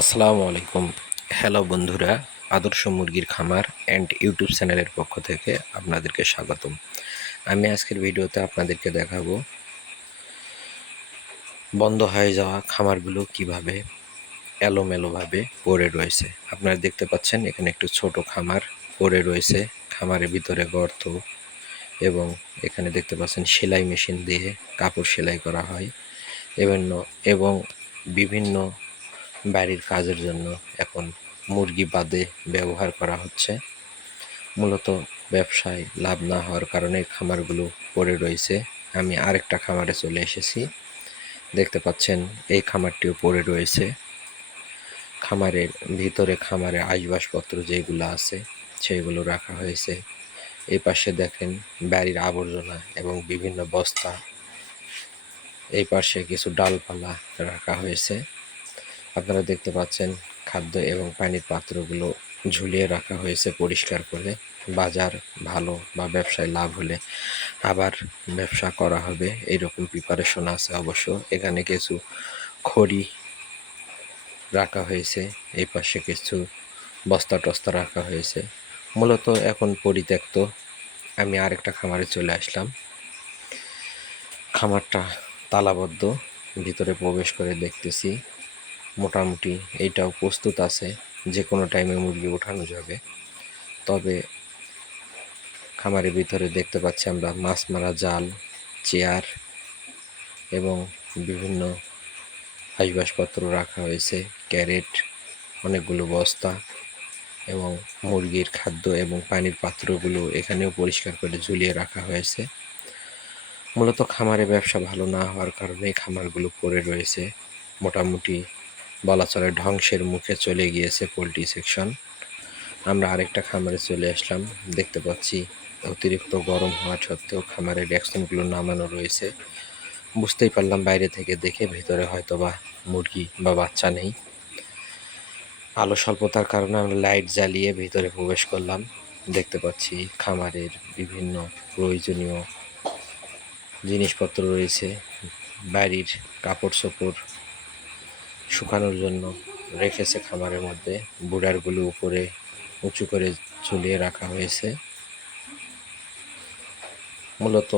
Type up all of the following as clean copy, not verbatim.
আসসালামু আলাইকুম। হ্যালো বন্ধুরা, আদর্শ মুরগির খামার অ্যান্ড ইউটিউব চ্যানেলের পক্ষ থেকে আপনাদেরকে স্বাগতম। আমি আজকের ভিডিওতে আপনাদেরকে দেখাবো বন্ধ হয়ে যাওয়া খামারগুলো কিভাবে এলোমেলোভাবে পড়ে রয়েছে। আপনারা দেখতে পাচ্ছেন এখানে একটু ছোট খামার পড়ে রয়েছে, খামারের ভিতরে গর্ত, এবং এখানে দেখতে পাচ্ছেন সেলাই মেশিন দিয়ে কাপড় সেলাই করা হয় এবং বিভিন্ন বাড়ির কাজের জন্য এখন মুরগি বাদে ব্যবহার করা হচ্ছে। মূলত ব্যবসায় লাভ না হওয়ার কারণে খামারগুলো পড়ে রয়েছে। আমি আরেকটা খামারে চলে এসেছি, দেখতে পাচ্ছেন এই খামারটিও পড়ে রয়েছে। খামারের ভিতরে খামারে আসবাবপত্র যেগুলো আছে সেগুলো রাখা হয়েছে। এই পাশে দেখেন বাড়ির আবর্জনা এবং বিভিন্ন বস্তা, এই পাশে কিছু ডালপালা রাখা হয়েছে। আপনারা দেখতে পাচ্ছেন খাদ্য এবং পানির পাত্রগুলো ঝুলিয়ে রাখা হয়েছে পরিষ্কার করে। বাজার ভালো বা ব্যবসায় লাভ হলে আবার ব্যবসা করা হবে, এইরকম প্রিপারেশন আছে অবশ্য। এখানে কিছু খড়ি রাখা হয়েছে, এই পাশে কিছু বস্তা টস্তা রাখা হয়েছে। মূলত এখন পরিত্যক্ত। আমি আরেকটা খামারে চলে আসলাম, খামারটা তালাবদ্ধ। ভিতরে প্রবেশ করে দেখতেছি মোটামুটি এইটাও প্রস্তুত আছে, যে কোনো টাইমে মুরগি ওঠানো যাবে। তবে খামারের ভিতরে দেখতে পাচ্ছি আমরা মাছ মারা জাল, চেয়ার এবং বিভিন্ন আসবাবপত্র রাখা হয়েছে, ক্যারেট, অনেকগুলো বস্তা এবং মুরগির খাদ্য এবং পানির পাত্রগুলো এখানেও পরিষ্কার করে ঝুলিয়ে রাখা হয়েছে। মূলত খামারে ব্যবসা ভালো না হওয়ার কারণে খামারগুলো পড়ে রয়েছে, মোটামুটি বলা চলে ধ্বংসের মুখে চলে গিয়েছে পোলট্রি সেকশন। আমরা আরেকটা খামারে চলে আসলাম, দেখতে পাচ্ছি অতিরিক্ত গরম হওয়া সত্ত্বেও খামারের ভ্যাকসিনগুলো নামানো রয়েছে। বুঝতেই পারলাম বাইরে থেকে দেখে ভিতরে হয়তো বা মুরগি বা বাচ্চা নেই। আলো স্বল্পতার কারণে আমরা লাইট জ্বালিয়ে ভিতরে প্রবেশ করলাম। দেখতে পাচ্ছি খামারের বিভিন্ন প্রয়োজনীয় জিনিসপত্র রয়েছে। বাড়ির কাপড় চোপড় শুকানোর জন্য রেখেছে খামারের মধ্যে, বুড়ারগুলো উপরে উঁচু করে ঝুলিয়ে রাখা হয়েছে। মূলত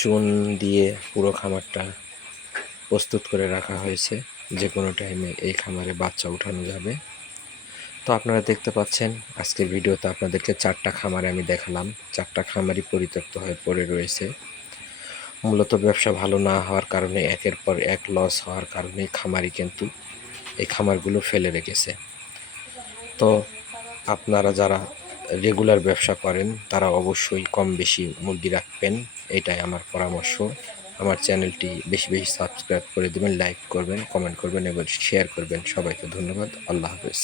চুন দিয়ে পুরো খামারটা প্রস্তুত করে রাখা হয়েছে, যে কোনো টাইমে এই খামারে বাচ্চা উঠানো যাবে। তো আপনারা দেখতে পাচ্ছেন আজকের ভিডিওতে আপনাদেরকে 4টা খামারে আমি দেখালাম। 4টা খামারই পরিত্যক্ত হয়ে পড়ে রয়েছে। মূলত ব্যবসা ভালো না হওয়ার কারণে, একের পর এক লস হওয়ার কারণে খামারি কিন্তু এই খামারগুলো ফেলে রেখেছে। তো আপনারা যারা রেগুলার ব্যবসা করেন তারা অবশ্যই কম বেশি মুরগি রাখবেন, এটাই আমার পরামর্শ। আমার চ্যানেলটি বেশি বেশি সাবস্ক্রাইব করে দেবেন, লাইক করবেন, কমেন্ট করবেন এবং শেয়ার করবেন। সবাইকে ধন্যবাদ। আল্লাহ হাফেজ।